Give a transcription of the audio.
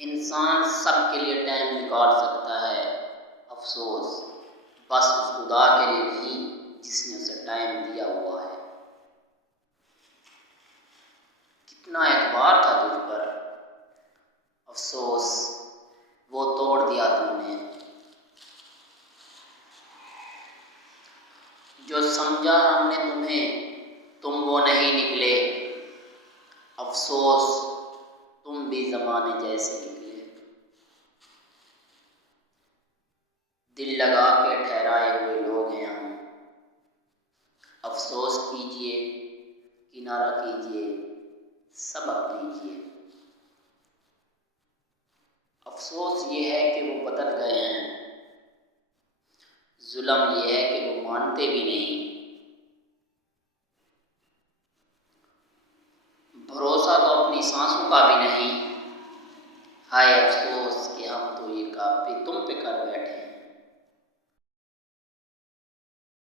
इंसान सबके लिए टाइम निकाल सकता है, अफसोस बस उस खुदा के लिए नहीं जिसने उसे टाइम दिया हुआ है। कितना एतबार था तुझ पर, अफसोस वो तोड़ दिया तूने। जो समझा हमने तुम्हें तुम वो नहीं निकले, अफसोस तुम भी ज़माने जैसे निकले। दिल लगा के ठहराए हुए लोग हैं हम, अफसोस कीजिए, किनारा कीजिए, सबक लीजिए। अफसोस ये है कि वो बदल गए हैं, जुल्म ये है कि वो मानते भी नहीं। भरोसा तो अपनी सांसों का भी नहीं, हाय अफसोस कि